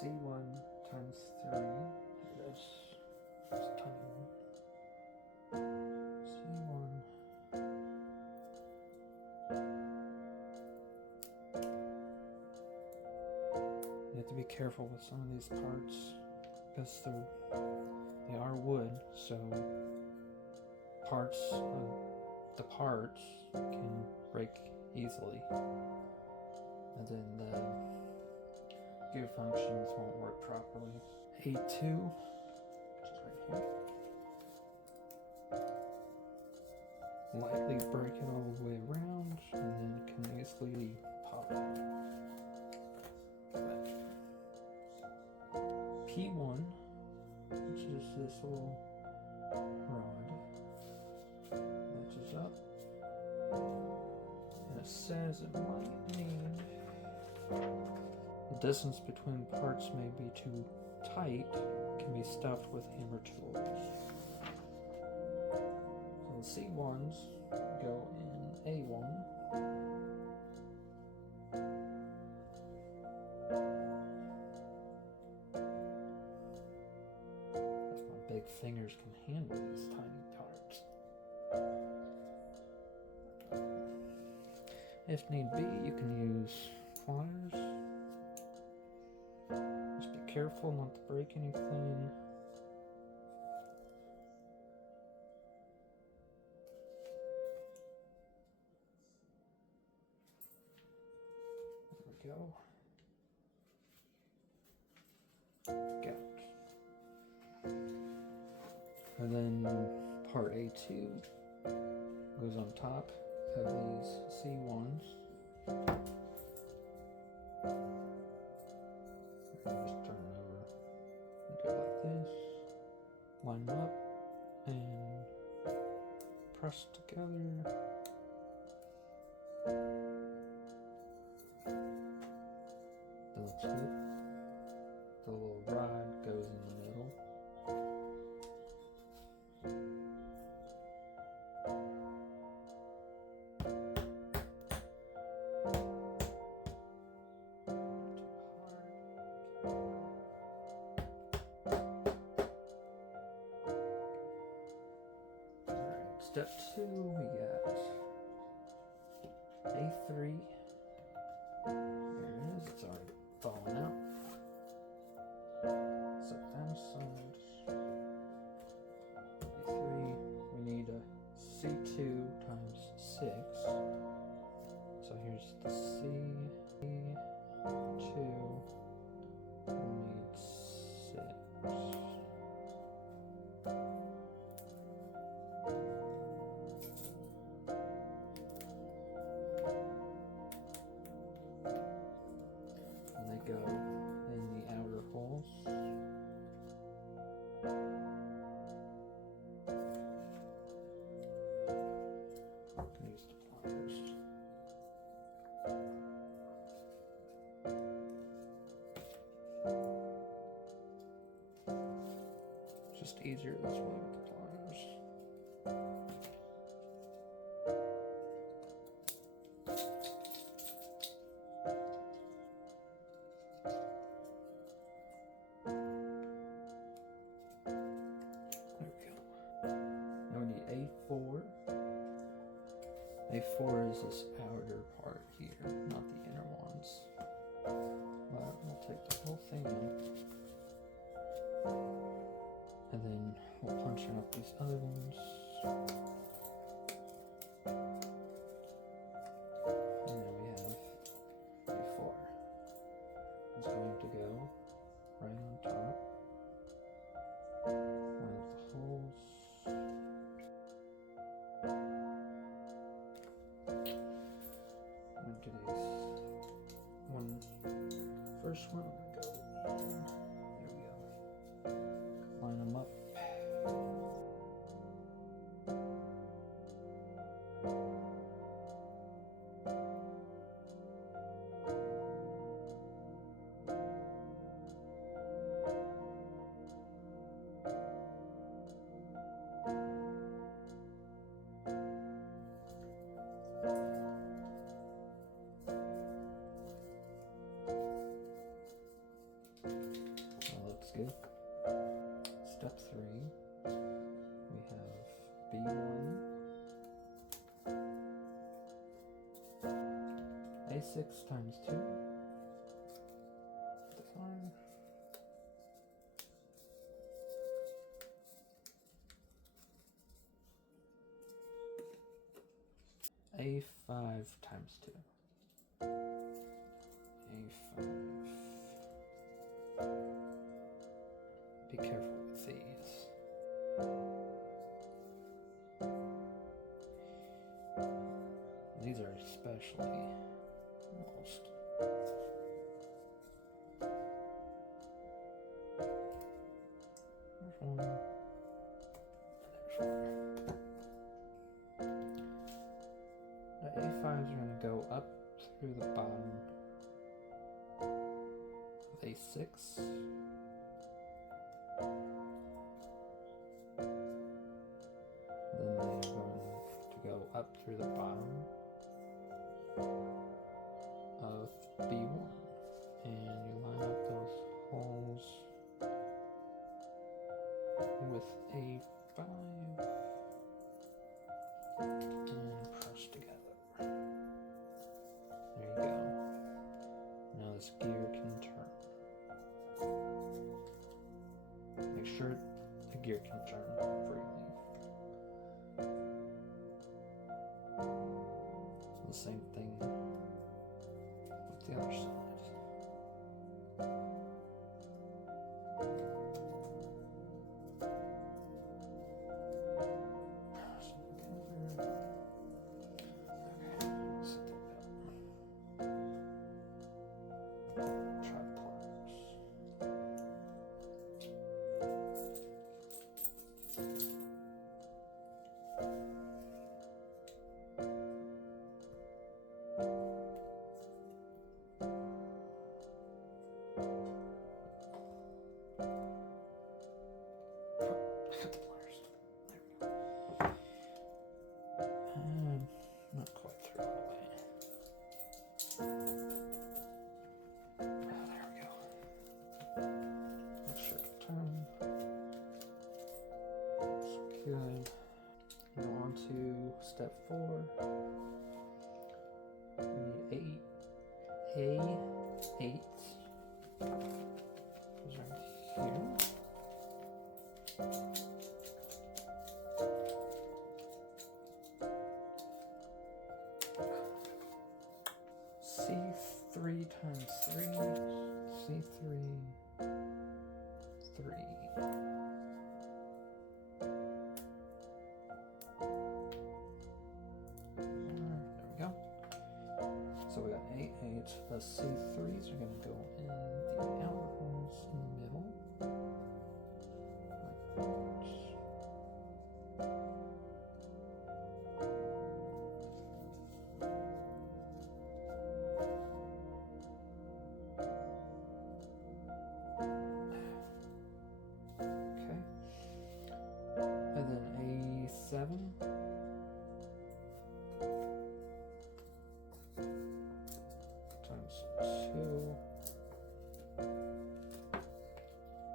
C1 times 3, that's tiny. C1. You have to be careful with some of these parts because they are wood, so the parts can break easily, and then the gear functions won't work properly. A2, which is right here. Lightly break it all the way around, and then can easily pop it. P1, which is this little rod, matches up, and it says it might need. The distance between parts may be too tight, can be stuffed with hammer tools. So the C1s go in A1. If my big fingers can handle these tiny parts. If need be, you can use pliers. Just be careful not to break anything. There we go. Got it. And then part A2 goes on top of these C1s. Just turn it over and go like this. Line them up and press together. That looks good. The little rod goes in the middle. Step 2, we got A3. There it is, it's already fallen out. So thousands. A3, we need a C2 times 6. So here's the C2, we need 6. Go in the outer holes. Use the pliers. Just easier this way with the pliers. A4. A4 is this outer part here, not the inner ones. But we'll take the whole thing out. And then we'll punch out these other ones. step 3, we have B1, A6 times 2, define, A5 times 2, A5. Be careful with these. These are especially most. There's one. There's one. The A5s are going to go up through the bottom of A6. Then they are going to go up through the bottom of B1. And you line up those holes with A5 and press together. There you go. Now this gear can turn. Make sure the gear can turn freely. The same thing with the other side. Not quite through all the way. There we go. Make sure to turn. Looks good. Now on to step 4. We need A8. Goes right here. C3 times 3, C3, 3. There we go. So we got A8. The C3s are going to go in the outer holes in the middle. Like that. And then A7 times 2,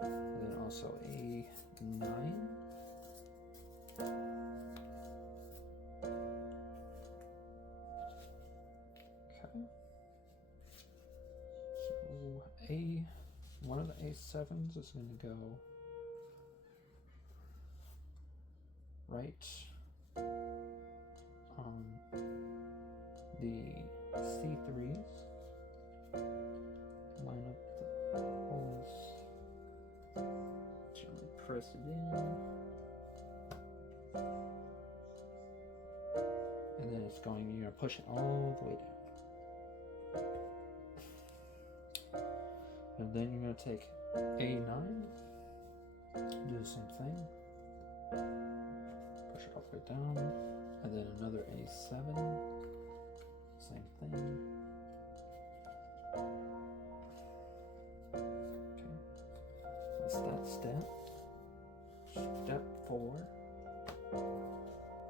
and then also A9, okay, so one of the A7s is going to go right on the C3s, line up the holes, gently press it in, and then it's going, you're going to push it all the way down. And then you're going to take A9, do the same thing. Push it all the way down, and then another A7, same thing. Okay, that's that step. Step 4,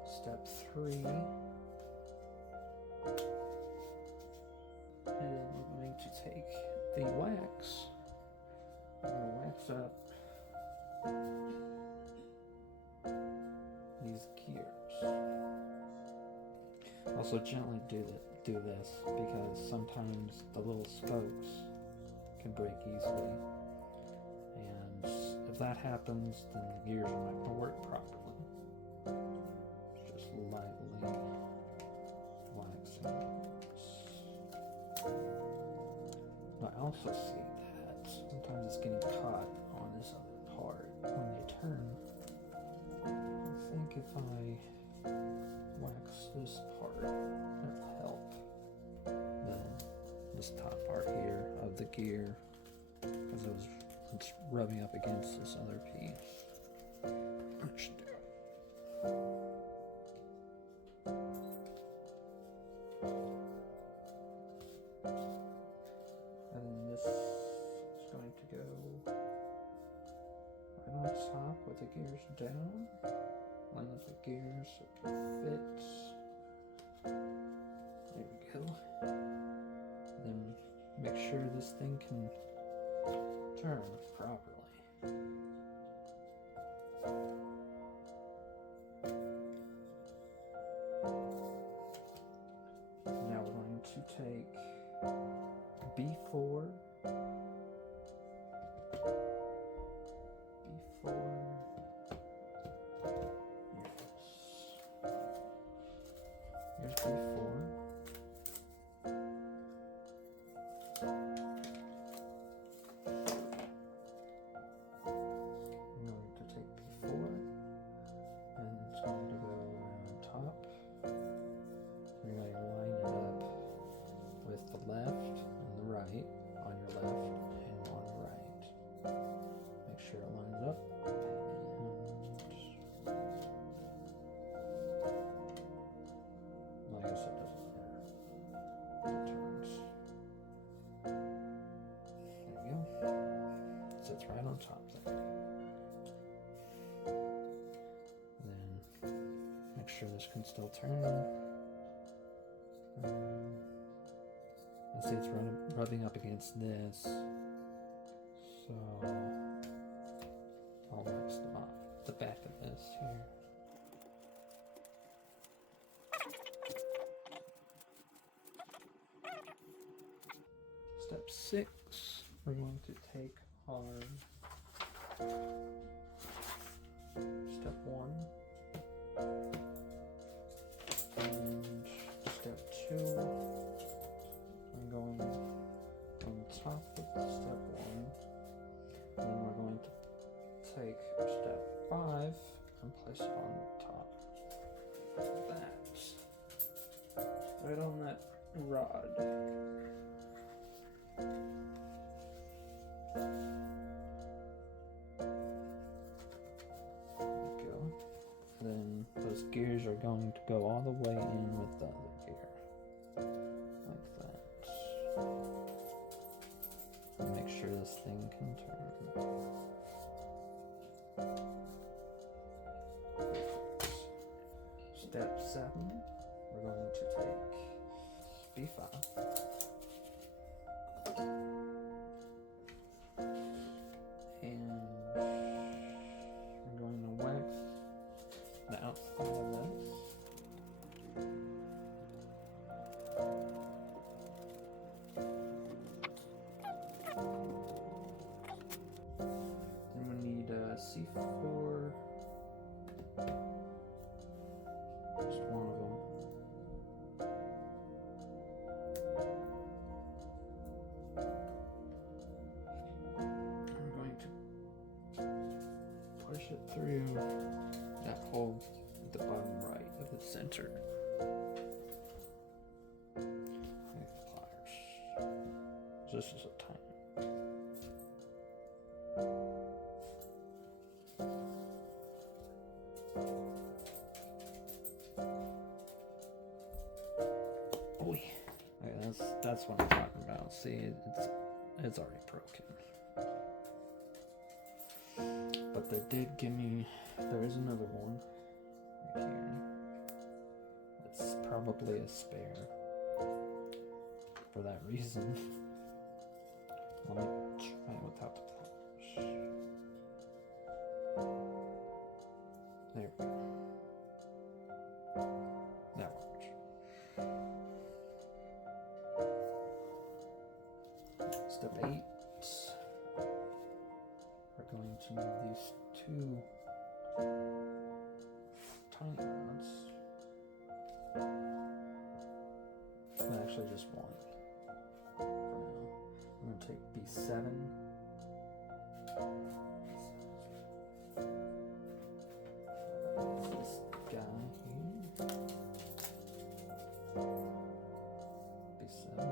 step 3, and then we're going to take the wax, I'm going to wax up gears. Also gently do this because sometimes the little spokes can break easily, and if that happens, then the gears are not going to work properly. Just lightly waxing. I also see that sometimes it's getting caught on this other part when they turn. I think if I wax this part, it'll help. Then this top part here of the gear, because it's rubbing up against this other piece. That should do it. And then this is going to go right on top with the gears down. Line up the gears so it fits. There we go. And then make sure this thing can turn properly. Now we're going to take B4. Here's B4. I'm going to take B4 and it's going to go around top. You're going to line it up with the left and the right on your left and on the right. Make sure it lines up. And like I said, doesn't matter. It turns. There you go. Sits right on top there. Then make sure this can still turn. I see it's rubbing up against this, so I'll wax the back of this here. Step 6, we're going to take our step 1 and step 2. I'm going on top of step 1, and then we're going to take step 5 and place it on top of that, right on that rod. Then those gears are going to go all the way in with the other gear, like that. And make sure this thing can turn. Step 7, we're going to take B5. And I'm going to wax the outside of this. Then we need a C4. Just one of them. I'm going to push it through that hole at the bottom right of the center. With pliers. This is a time. Boy, okay, that's what I'm talking about. See, it's already broken. But they did give me. There is another one right here. It's probably a spare for that reason. Let me try it without the pliers. There we go. step 8. We're going to need these 2 tiny rods. Well, actually just 1 for now. I'm going to take B7. This guy here. B7.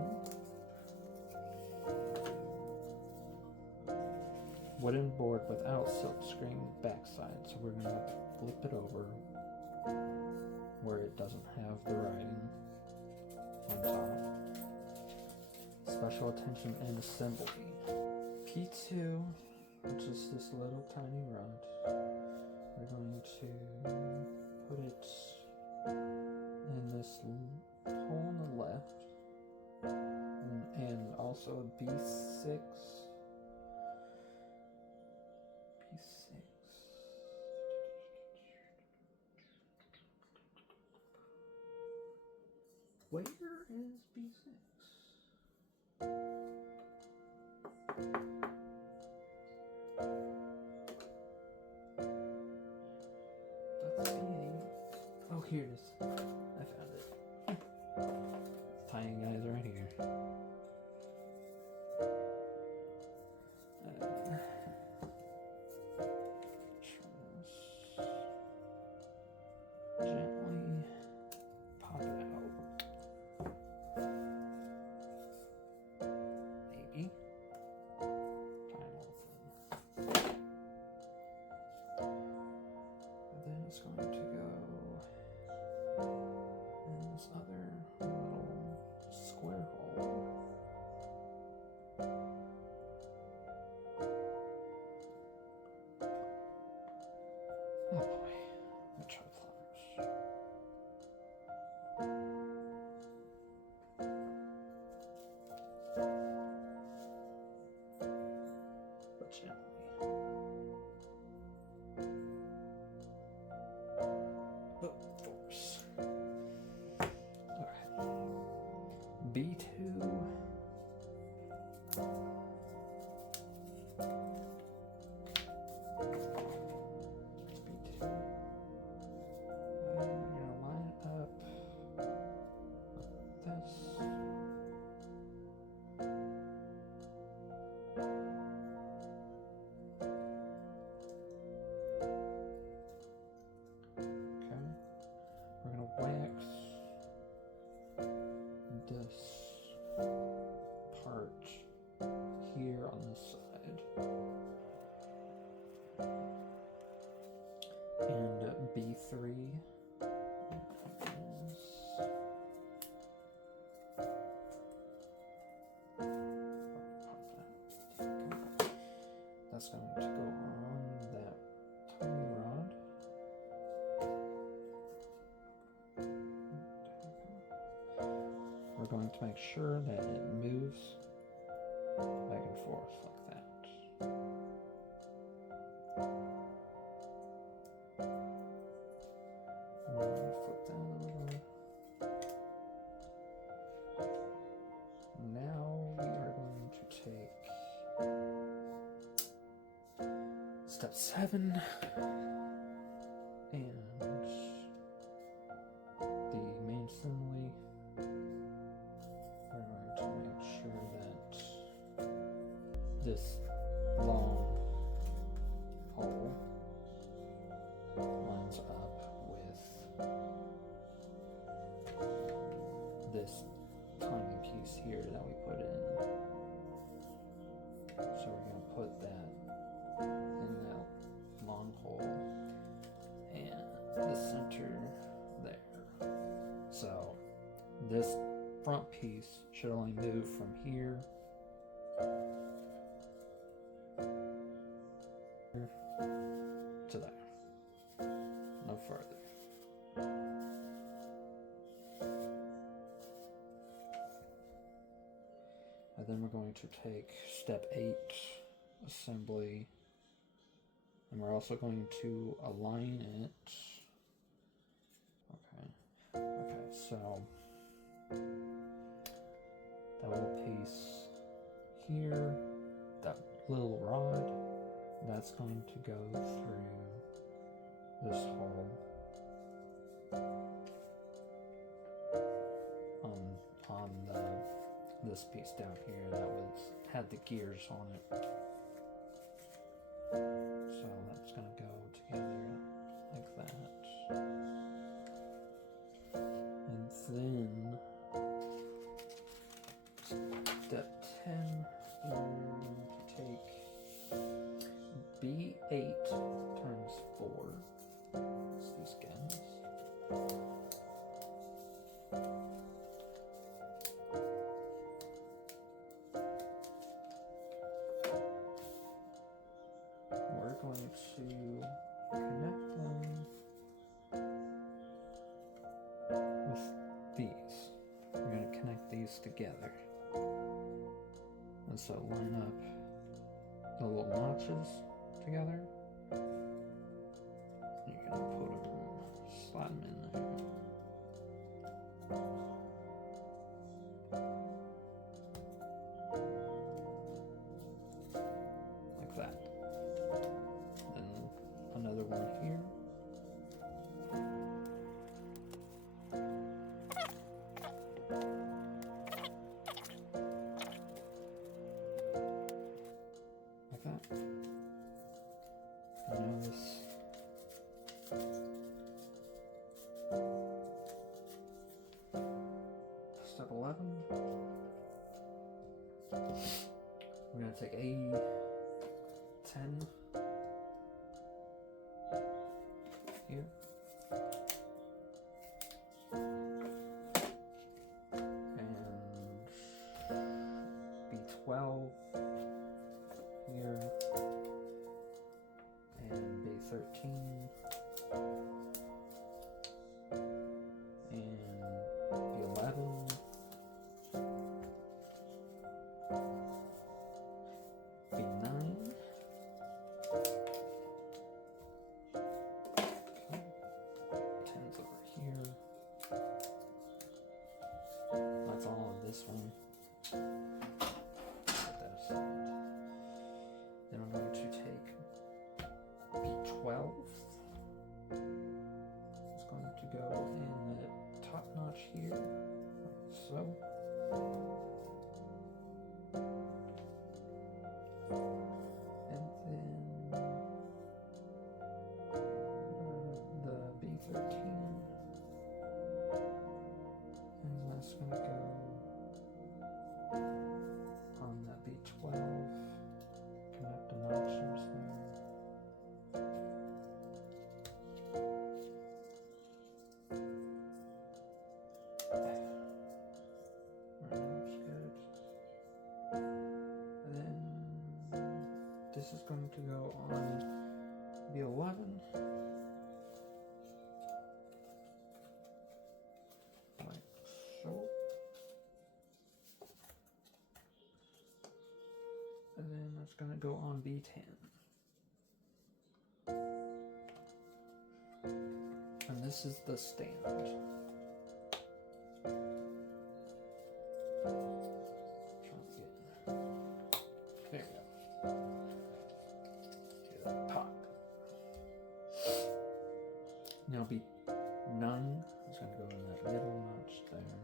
Wooden board without silk screen backside, so we're going to flip it over where it doesn't have the writing on top. Special attention and assembly. P2, which is this little tiny rod, we're going to put it in this hole on the left, and also B6. Where is B6? Let's see. Oh, here it is. I found it. Tiny guys right here. Gently pop it out. Maybe. And then it's going to go in this other little square hole. Oh boy, let's try flowers. But gently. But force. Alright. B2. Wax this part here on this side, and B3 that's going to go on that tiny rod. We're going to make sure that it moves back and forth like that. And we're going to flip that a little. Now we are going to take step 7 and the main assembly. We're going to make sure that this long hole lines up with this tiny piece here that we put in. So we're going to put that in that long hole and the center there. So this front piece should only move from here to there, no further. And then we're going to take step 8, assembly, and we're also going to align it. Okay, so that little piece here that's going to go through this hole on this piece down here that had the gears on it. So that's going to go together like that. And then step 10, we're going to take B8 times 4. That's these guys. We're going to connect them with these. We're going to connect these together. And so line up the little notches together. You're going to put them, slide them in there. Like that. Then another one here. Like that. And now this. Step 11. We're going to take A10 here. And B12 here. And B13. And B11. B9. Okay. 10's over here. That's all of this one. Put that aside. Then I'm going to take B12. It's going to go in the top notch here, like so. And then the B13, and that's going to go on that B12. Connect the notches there. That's good. And then this is going to go on B11. Like so. And then that's going to go on B10. And this is the stand. There we go. Do that pop. Now B9 is going to go in that middle notch there.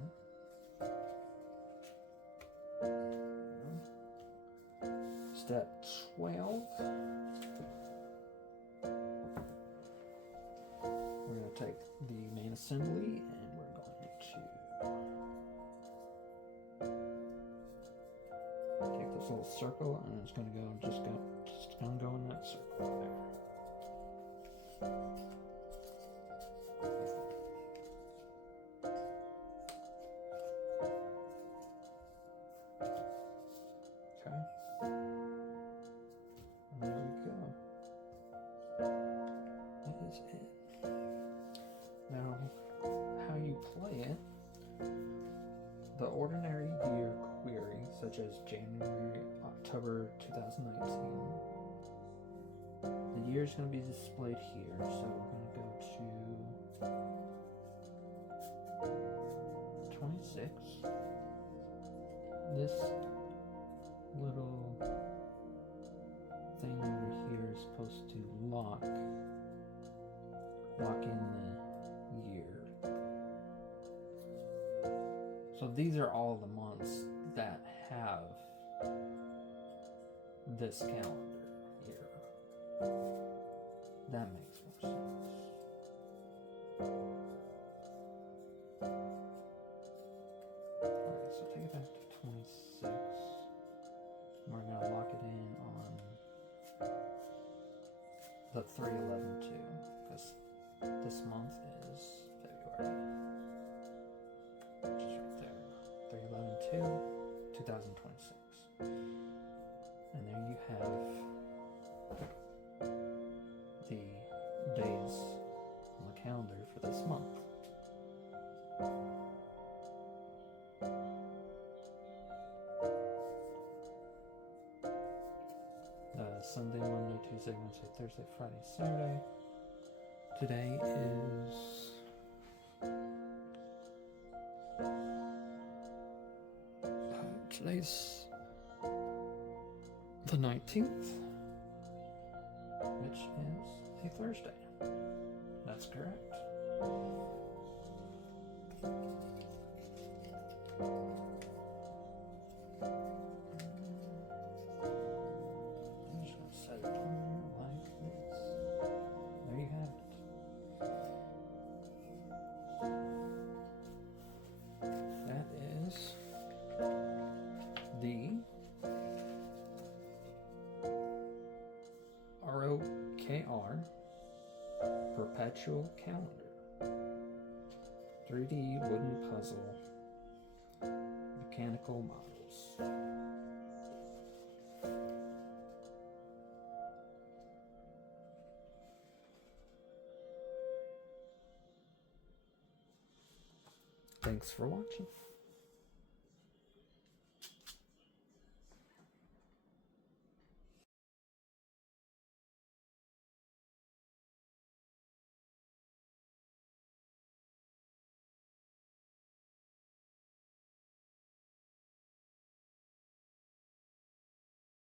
Step 12. We're going to take the main assembly and we're going to take this little circle and it's going to go just going to go in that circle there. Okay. And there we go. That is it. Now, how you play it, the ordinary year query, such as January, October 2019, the year is going to be displayed here, so we're going to go to 26. This little thing over here is is supposed to lock in the year. So these are all the months that have this calendar year. That makes more sense. Alright, so take it back to 26. We're going to lock it in on the 3/11/2, because this month is February. Which is right there. 3/11/2, 2026. And there you have the days on the calendar for this month. Sunday, Monday, Tuesday, Wednesday, Thursday, Friday, Saturday. Today is today's the 19th, which is a Thursday. That's correct. The Rokr Perpetual Calendar. 3D wooden puzzle. Mechanical models. Thanks for watching.